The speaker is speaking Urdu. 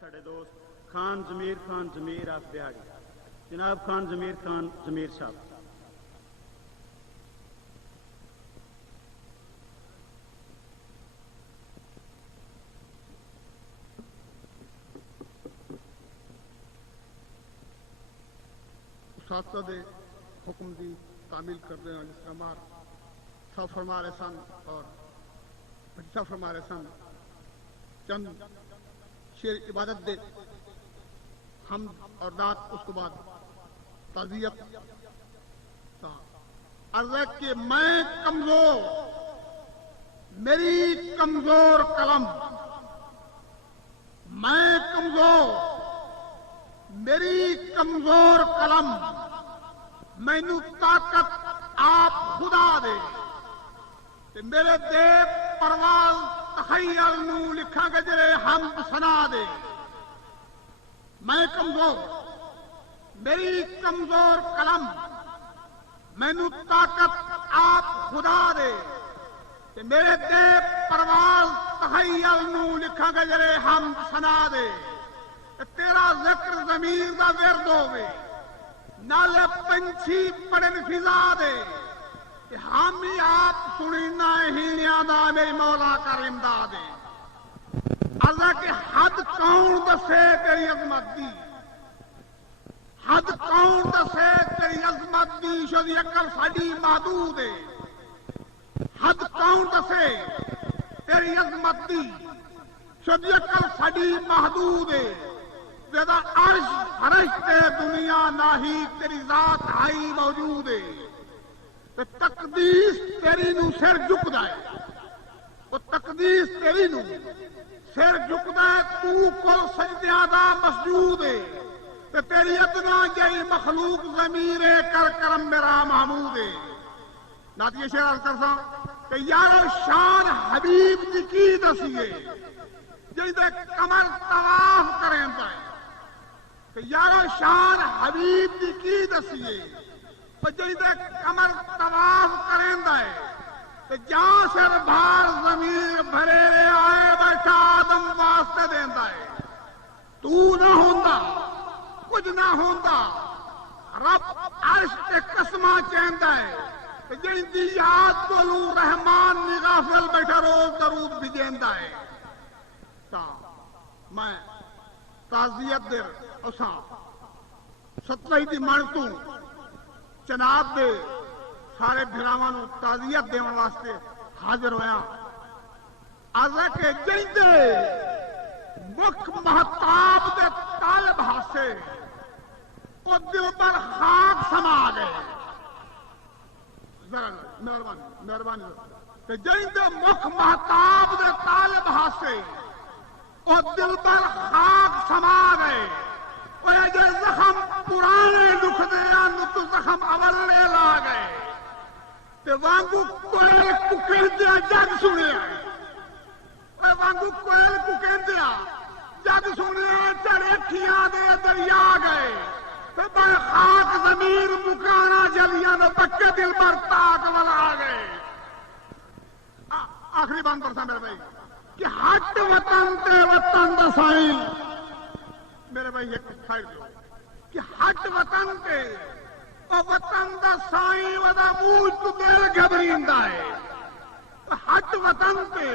ساڈے دوست خان ضمیر آف بہاڑی جناب خان ضمیر صاحب. اساتذہ دے حکم دی تعمیل کرتے ہیں جس طرح مار صاحب فرما رہے سن اور صاحب فرما رہے سن چند شعر عبادت دے حمد اور نعت اس کے بعد تعزیت عرض ہے کہ میں کمزور میری کمزور قلم میں کمزور میری کمزور قلم مینو طاقت آپ خدا دے تے میرے دے پرواز تخیل نو لکھا گے جڑے حمد ثنا دے. میں کمزور میری کمزور قلم مینو طاقت آپ خدا دے تے میرے دے پرواز تخیل نو لکھا گے جڑے حمد ثنا دے. تیرا ذکر ضمیر دا ورد ہوے نالے پنچھی پڑن فضا دے حامی آپ سنینا ہیلیاں دا میری مولا کر امداد دے. عرضہ کہ حد کون دسے تیری عظمت دی حد کون دسے تیری عظمت دی شدی عقل ساڈی محدود ہے. حد کون دسے تیری عظمت دی شدی عقل ساڈی محدود ہے. تیرا عرش فرش تے دنیا ناہی تیری ذات آئی موجود ہے. تقدیس تیری نو سر جھکدا ہے وہ تقدیس تیری نو سر جھکدا ہے تو کل سجدیاں دا مسجود ہے. تے تیری ادنا جئی مخلوق ضمیر کر کرم میرا محمود ہے. ناتیہ شعر عرض کرسا کہ یار شان حبیب دی کی دسیے جی دے کمر طواف کریں ہے کہ یار شان حبیب دی کی دسیے جی دے کمر طواف کریں ہے جہاں سر بھار ضمیر بھرے رے آئے بیٹھا آدم واسطے دیندا ہے. تو نہ ہوندا کچھ نہ ہوندا رب عرش تے قسماں چیندا ہے جن دی یاد بولو رحمان نی غافل بیٹھا روز درود بھجیندا ہے. میں تعزیت دے اساں ستوئی دی من تو جناب دے سارے بھراواں نوں تعزیت دیون واسطے حاضر ہویا. عرض ہے کہ جیندے مکھ مہتاب دے طالب ہاسے او دل پر خاک سما گئے. ذرا مہربانی کہ جیندے مکھ مہتاب دے طالب ہاسے او دل پر خاک سما گئے. جو زخم پرانے دکھ دیا تو زخم اولے لا گئے تے وانگو کوئل ککندیا جگ سنیا وانگو کوئل ککندیا جگ سنیا چڑے کھیاں دے دریا گئے تے بے خاک ضمیر مکانا جلیاں دے پکے دل پر تاک والا گئے. آخری بات پر سا میرے بھائی کہ ہٹ وطن تے وطن دا سائل میرے بھائی ایک سائل دو کہ ہٹ وطن تے وطن دا سائیں ودا موج تو دل گھبریندا ہے. ہٹ وطن تے